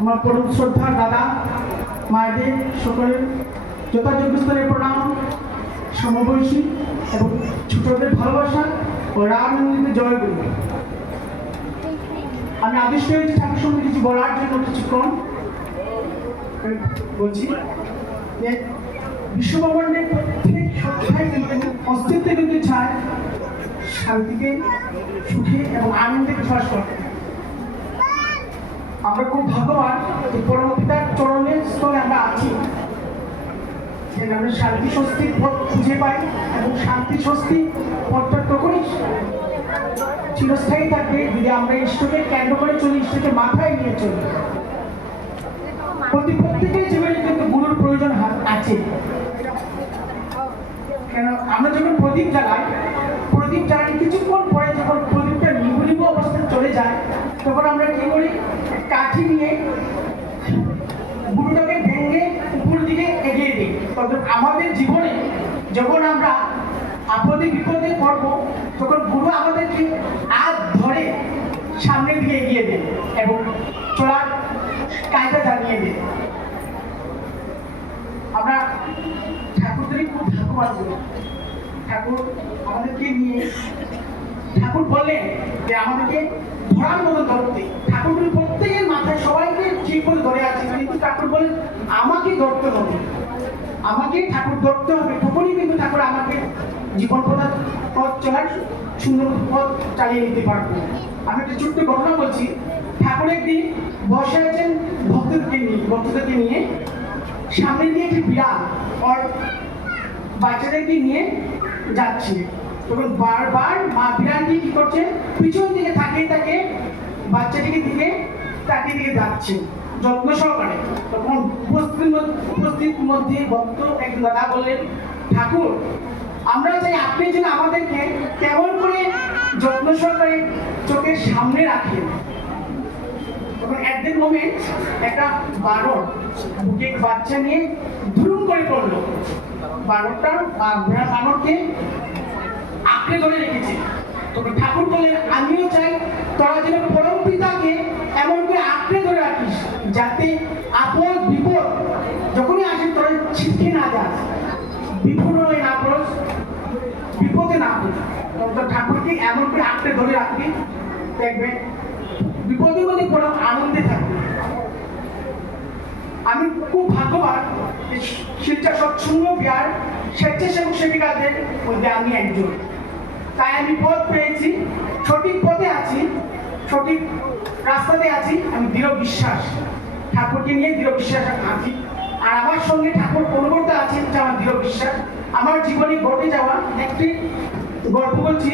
আমার পরম শ্রদ্ধা দাদা মায়েদের সকলের যথাযোগ্য স্তরে প্রণাম, সমবয়সী এবং ছোটদের ভালোবাসা ও রামনন্দিত জয়গুরু। আমি আদিষ্ট হয়েছি ঠাকুর সঙ্গে কিছু বলার জন্য কিছুক্ষণ বলছি যে বিশ্বব্রহ্মাণ্ডের প্রত্যেক সত্তায় কিন্তু অস্তিত্বে কিন্তু চায় শান্তিতে, সুখে এবং আনন্দে বিশ্বাস করতে। আমরা খুব ভাগ্যবান যে পরম পিতার চরণের স্থলে আমরা আছি, যেখানে আমরা শান্তি স্বস্তির পথ খুঁজে পাই এবং শান্তি স্বস্তি পথটা তখনই চিরস্থায়ী থাকে যদি আমরা ঈশ্বরকে কেন্দ্র করে চলি, ঈশ্বরকে মাথায় নিয়ে চলি। প্রত্যেকের জীবনে কিন্তু গুরুর প্রয়োজন আছে। কেন আমরা যখন প্রদীপ জ্বালাই কিছুক্ষণ পরে যখন প্রদীপটা নিভু অবস্থায় চলে যায়, তখন আমরা কি করি, কাঠি নিয়ে গুরুটাকে ভেঙে উপর দিকে এগিয়ে দিই। তবে আমাদের জীবনে যখন আমরা আপদে বিপদে পড়ব, তখন গুরু আমাদেরকে হাত ধরে সামনের দিকে এগিয়ে দেয় এবং চলার কায়দা জানিয়ে দেয়। আমরা ঠাকুরদেরই খুব ভাগ্যবান করি। ঠাকুর আমাদেরকে নিয়ে ঠাকুর বললেন যে আমাদেরকে ধরার মতো ধরতে। ঠাকুর প্রত্যেকের মাথায় সবাইকে ঠিক করে ধরে আছে, কিন্তু ঠাকুর বলেন আমাকে ধরতে হবে, আমাকে ঠাকুর ধরতে হবে, তখনই কিন্তু ঠাকুর আমাকে জীবন পথ চলার সুন্দর পথ চালিয়ে নিতে পারবো। আমি একটা ছোট্ট ঘটনা বলছি। ঠাকুর একদিন বসে আছেন ভক্তদেরকে নিয়ে, সামনে দিয়ে একটি বিড়াল ওর বাচ্চাদেরকে নিয়ে যাচ্ছে। তখন বারবার মা বিড়ালটি কি করছে, পিছন দিকে তাকিয়ে বাচ্চাটিকে তাকিয়ে যাচ্ছে যত্ন সহকারে। তখন উপস্থিত মধ্যে ভক্ত এক দাদা বললেন, ঠাকুর আমরা চাই আপনি যেন আমাদেরকে কেমন করে যত্ন সহকারে চোখের সামনে রাখেন। তখন অ্যাট দ্যাট মোমেন্ট একটা বানর বুকে বাচ্চা নিয়ে ধুরুম করে পড়লো। বানরকে আঁকড়ে ধরে রেখেছে। তখন ঠাকুর বললেন, আমিও চাই তোরা যেন পরম পিতাকে এমন করে আঁকড়ে ধরে রাখিস, যাতে আপদ বিপদ যখনই আসে তোরা ছিটকে না যাস, বিপদ হয়ে না পড়স, বিপদে না পড়স। তখন ঠাকুরকে এমন করে আঁকড়ে ধরে রাখবি, দেখবে বিপদের মধ্যে বড় আনন্দে থাকবে। আমি খুব ভাগ্যবান শিলচর সৎসঙ্গ বিহার স্বেচ্ছাসেবক সেবিকাদের মধ্যে আমি একজন। তাই আমি পথ পেয়েছি, সঠিক পথে আছি, সঠিক রাস্তাতে আছি। আমি দৃঢ় বিশ্বাস, ঠাকুরকে নিয়ে দৃঢ় বিশ্বাস আছি। আর আমার সঙ্গে ঠাকুর পরিবর্তে আছেন, এটা আমার দৃঢ় বিশ্বাস। আমার জীবনে ঘটে যাওয়া একটি গল্প বলছি।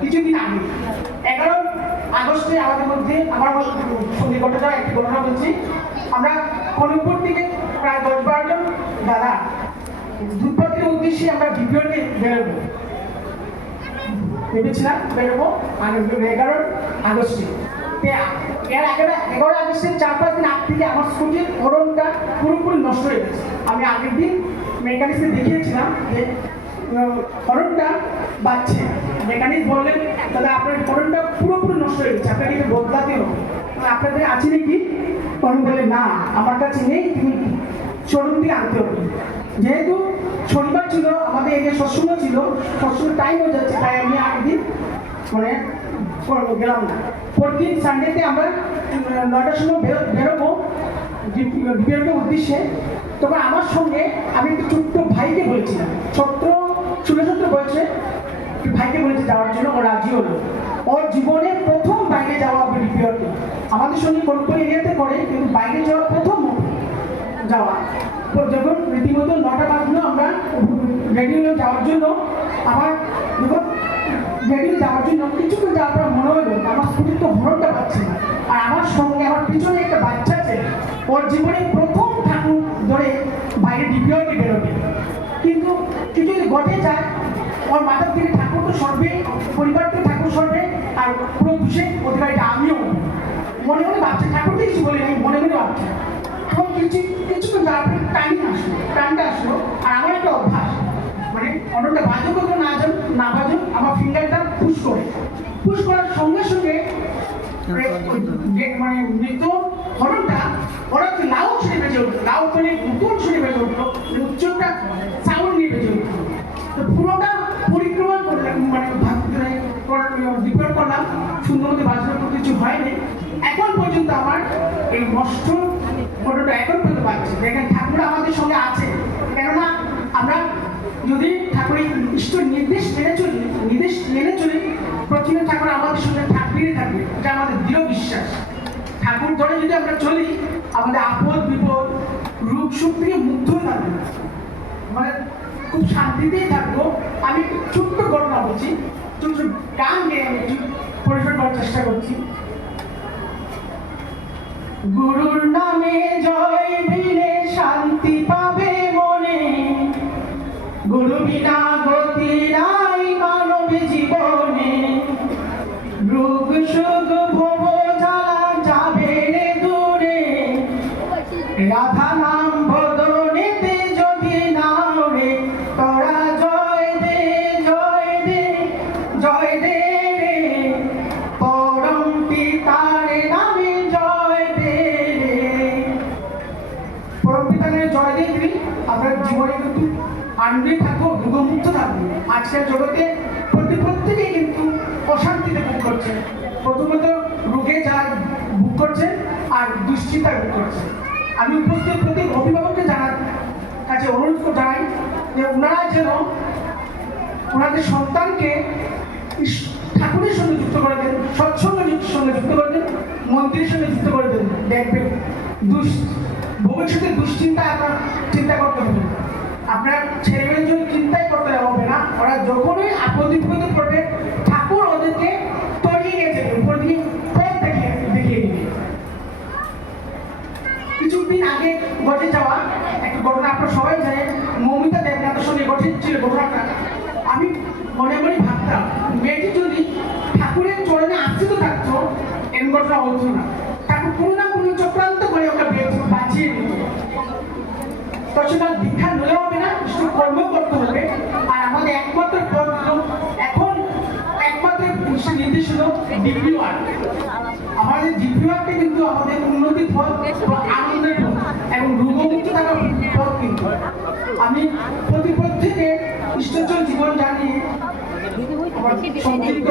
কিছুদিন আগে 11 আগস্টে আমাদের মধ্যে আমার সঙ্গে ঘটে যাওয়া একটি ঘটনা বলছি। আমরা কলিমপুর থেকে প্রায় 10-12 জন দাদা দুধপাতির উদ্দেশ্যে আমরা বিপিওতে ভেবেছিলাম বেরোবো 11 আগস্টে। এর আগে 11 আগস্টের 4-5 দিন আগ থেকে আমার স্কুটির হরনটা পুরোপুরি নষ্ট হয়ে গেছে। আমি আগের দিন মেকানিক্সে দেখিয়েছিলাম যে হরনটা বাজছে। মেকানিক বললেন, দাদা আপনার হরনটা পুরোপুরি নষ্ট হয়ে গেছে, আপনাকে এটা বদলাতে হবে, আপনাদের আছে নাকি? তখন বলে, না আমার কাছে নেই, তুমি শোরুম থেকে আনতে হবে। যেহেতু শনিবার ছিল, আমাদের এখানে সৎসঙ্গ ছিল, সৎসঙ্গ টাইম হয়ে যাচ্ছে, তাই আমি আগের দিন গেলাম না। পরদিন সানডেতে আমরা 9টার সময় বেরোবো বিপিএলের উদ্দেশ্যে। তখন আমার সঙ্গে আমি একটু ছোট্ট ভাইকে বলেছিলাম, 16-17 বয়সে ভাইকে বলেছি যাওয়ার জন্য, ও রাজি হলো। ওর জীবনে প্রথম বাইরে যাওয়া বিপিএলকে আমাদের সঙ্গে কোন এরিয়াতে করে, কিন্তু বাইরে যাওয়া প্রথম যাওয়া। যখন রীতিমতো 9টা বাজলো, আমরা রেডি হয়ে যাওয়ার জন্য, আমার যখন রেডি যাওয়ার জন্য কিছুক্ষণ যাওয়ার পর মনে হলো আমার স্কুটির তো হরনটা পাচ্ছে না। আর আমার সঙ্গে আমার পিছনে একটা বাচ্চা আছে, ওর জীবনে প্রথম ঠাকুর ধরে বাইরে বিপিএলকে বেরোবে। কিন্তু কিছু যদি ঘটে যায়, ওর মাথার থেকে ঠাকুর তো সরবে, পরিবার থেকে ঠাকুর সরবে, আর পুরো খুশি অধিকারীটা আমিও মনে মনে ভাবছি। ঠাকুরকে কিছু বলি নাই, মনে মনে ভাবছি। এখন কিছুক্ষণ যাওয়ার পরে টানটা আসলো। আর আমার একটা অভ্যাস, মানে অটোটা বাজুক না বাজুক, আমার ফিঙ্গারটা পুশ করার সঙ্গে সঙ্গে মানে মৃত হরণটা ওরা লাউ শুনে বেজে উঠতো, লাউ মানে নতুন শুনে বেজে উঠতো, উচ্চটা সাউন্ড নিয়ে বেজে উঠতো। তো পুরোটা পরিক্রমা করলাম, মানে রিপোর্ট করলাম, সুন্দরমতো বাজার কিছু হয়নি। এখন পর্যন্ত আমার এই নষ্ট ফটোটা এখন পর্যন্ত পাচ্ছি। দেখেন ঠাকুর আমাদের সঙ্গে আছে, কেননা আমরা যদি ঠাকুরের ইষ্ট নির্দেশ মেনে চলি প্রথমে ঠাকুর আমাদের সঙ্গে থাকবেই থাকবে, এটা আমাদের দৃঢ় বিশ্বাস। ঠাকুর ধরে যদি আমরা চলি আমাদের আপদ বিপদ রূপ সুখ থেকে মুক্ত থাকবে, মানে খুব শান্তিতেই থাকবো। আমি ছোট্ট ঘটনা বলছি, ছোট গান গেয়ে আমি একটু পরিবেশন করার চেষ্টা করছি। গুরুর নামে জয় দিলে শান্তি পাবে মনে, গুরু বিনা গতি নাই মানব জীবনে, রোগ সুখ ভব জ্বালা যাবে রে দূরে, রাধা নাম বদনেতে যদি নাম রে, তোরা জয় দে জয় দে জয় দে রে, পরম পিতার নামে জয় দে রে। পরম পিতার নামে জয় দে দিবি, আপনার জীবনে কিন্তু আনন্দে থাকবো, রোগমুক্ত থাকবো। আজকের জগতে প্রত্যেকেই কিন্তু অশান্তিতে ভোগ করছে, প্রথমত রোগে যা ভোগ করছে আর দুশ্চিন্তায় ভোগ করছে। আমি উপস্থিত প্রতি অভিভাবককে কাছে অনুরোধ জানাই যে ওনারা যেন ওনাদের সন্তানকে ঠাকুরের সঙ্গে যুক্ত করে দেন, সৎসঙ্গের সঙ্গে যুক্ত করে দেন, মন্ত্রীর সঙ্গে যুক্ত করে দেন। দেখবেন ভবিষ্যতে দুশ্চিন্তা আপনার চিন্তা করতে হবে, আপনার ছেলেমেয়ের জন্য চিন্তাই করতে হবে না। ওরা যখনই আপদ বিপদে পড়বে ঠাকুর ওদেরকে তলিয়ে নিয়ে যাবে, উপর দিয়ে পথ দেখিয়ে দিবে। কিছুদিন আগে ঘটে যাওয়া একটা ঘটনা আপনারা সবাই জানেন, মৌমিতা দেবনাথের সঙ্গে ঘটেছিল ঘটনাটা। আমি মনে মনে ভাবতাম মেয়েটি যদি ঠাকুরের চরণে আশ্রিত থাকতো এরকম ঘটনা হতো না, ঠাকুর কোনো না কোনো চক্রান্ত করে ওকে বাঁচিয়ে দিত। তখন দীক্ষা নিলে হবে না, কিছু কর্ম করতে হবে। আর আমাদের একমাত্র পথ এখন একমাত্র নির্দেশ হলো ডিপিওয়ার। আমাদের ডিপিওয়ারকে কিন্তু আমাদের উন্নতির পথ, আনন্দের পথ এবং রোগমুক্ত থাকার পথ। কিন্তু আমি প্রত্যেকে ইষ্টচল জীবন জানিয়ে আমার সংক্ষিপ্ত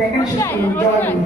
দেখেন শেষ করুন। জয় গুরু।